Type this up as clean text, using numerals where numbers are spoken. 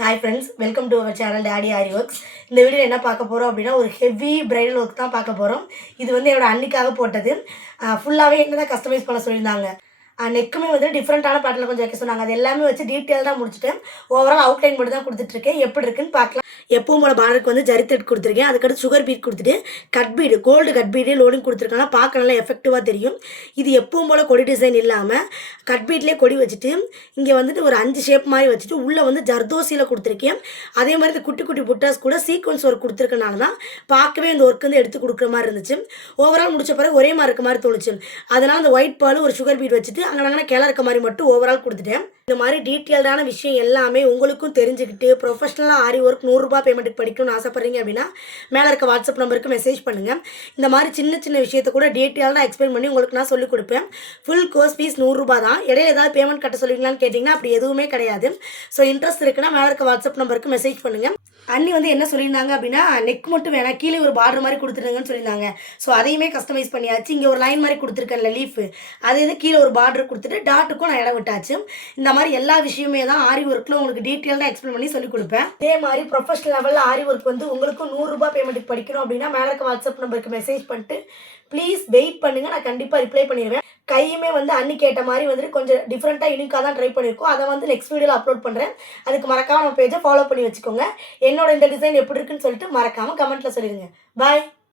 Hi friends, welcome to our channel daddy aari works. இந்த video என்ன பார்க்க போகிறோம் அப்படின்னா, ஒரு ஹெவி பிரைடல் ஒர்க் தான் பார்க்க போகிறோம். இது வந்து என்னோட அன்னிக்காக போட்டது. ஃபுல்லாகவே என்ன தான் கஸ்டமைஸ் பண்ண சொல்லியிருந்தாங்க. நெக்குமே வந்து டிஃப்ரெண்ட்டான பேட்டர்னில் கொஞ்சம் வைக்க சொன்னாங்க. அது எல்லாமே வச்சு டீட்டெயில்டாக முடிச்சுட்டு ஓவரால் அவுட்லைன் மட்டும் தான் கொடுத்துட்ருக்கேன். எப்படி இருக்குன்னு பார்க்கலாம். எப்பவும் போல பார்டருக்கு வந்து ஜரி த்ரெட் கொடுத்துருக்கேன். அதுக்கடுத்து சுகர் பீட் கொடுத்துட்டு கட் பீடு, கோல்டு கட் பீடே லோடிங் கொடுத்துருக்காங்க. பார்க்க நல்லா எஃபெக்டிவாக தெரியும். இது எப்பவும் போல் கொடி டிசைன் இல்லாமல் கட் பீட்லேயே கொடி வச்சுட்டு இங்கே வந்துட்டு ஒரு 5 ஷேப் மாதிரி வச்சுட்டு உள்ளே வந்து ஜர்தோசியில் கொடுத்துருக்கேன். அதே மாதிரி இந்த குட்டி குட்டி புட்டாஸ் கூட சீக்வன்ஸ் ஒர்க் கொடுத்துருக்கனால தான் பார்க்கவே இந்த ஒர்க் வந்து எடுத்து கொடுக்குற மாதிரி இருந்துச்சு. ஓவரால் முடிச்ச பிறகு ஒரே மாதிரி இருக்க மாதிரி தோணுச்சு. அதனால் அந்த ஒயிட் பால் ஒரு சுகர் பீட் வச்சுட்டு அங்கே கிளை இருக்க மாதிரி மட்டும் ஓவரால் கொடுத்துட்டேன். இந்த மாதிரி டீட்டெயில்டான விஷயம் எல்லாமே உங்களுக்கும் தெரிஞ்சுக்கிட்டு ப்ரொஃபஷனலாக ஆரி ஒர்க் ₹100 பேமெண்ட்டுக்கு படிக்கணும்னு ஆசைப்பட்றீங்க அப்படின்னா மேலே இருக்க வாட்ஸ்அப் நம்பருக்கு மெசேஜ் பண்ணுங்கள். இந்த மாதிரி சின்ன சின்ன விஷயத்தை கூட டீட்டெயில்டாக எக்ஸ்பிளைன் பண்ணி உங்களுக்கு நான் சொல்லிக் கொடுப்பேன். ஃபுல் கோர்ஸ் ஃபீஸ் ₹100 தான். இடையில ஏதாவது பேமெண்ட் கட்ட சொல்லுவீங்களான்னு கேட்டிங்கன்னா அப்படி எதுவுமே கிடையாது. ஸோ இன்ட்ரெஸ்ட் இருக்குன்னா மேலே இருக்க வாட்ஸ்அப் நம்பருக்கு மெசேஜ் பண்ணுங்கள். அண்ணி வந்து என்ன சொல்லியிருந்தாங்க அப்படின்னா, நெக் மட்டும் வேணாம், கீழே ஒரு பார்டர் மாதிரி கொடுத்துருங்கன்னு சொல்லியிருந்தாங்க. ஸோ அதையுமே கஸ்டமைஸ் பண்ணியாச்சு. இங்கே ஒரு லைன் மாதிரி கொடுத்துருக்கேன்ல லீஃப், அது வந்து கீழே ஒரு பார்டர் கொடுத்துட்டு டாட்டுக்கும் நான் இடம் விட்டாச்சு. இந்த மாதிரி எல்லா விஷயமே தான் ஆரி ஒர்க்கில் உங்களுக்கு டீட்டெயிலாக எக்ஸ்பிளைன் பண்ணி சொல்லிக் கொடுப்பேன். இதே மாதிரி ப்ரொஃபஷனல் லெவலில் ஆரி ஒர்க் வந்து உங்களுக்கும் ₹100 பேமெண்ட்டுக்கு படிக்கணும் அப்படின்னா மேலே இருக்க வாட்ஸ்அப் நம்பருக்கு மெசேஜ் பண்ணிட்டு ப்ளீஸ் வெயிட் பண்ணுங்கள். நான் கண்டிப்பாக ரிப்ளை பண்ணிடுவேன். கையுமே வந்து அன்னி கேட்ட மாதிரி வந்துட்டு கொஞ்சம் டிஃப்ரெண்ட்டாக யூனிக்காக தான் ட்ரை பண்ணியிருக்கோம். அதை வந்து நெக்ஸ்ட் வீடியோவில் அப்லோட் பண்ணுறேன். அதுக்கு மறக்காமல் நம்ம பேஜை ஃபாலோ பண்ணி வச்சுக்கோங்க. என்னோட இந்த டிசைன் எப்படி இருக்குன்னு சொல்லிட்டு மறக்காமல் கமெண்ட்டில் சொல்லிடுங்க. பாய்.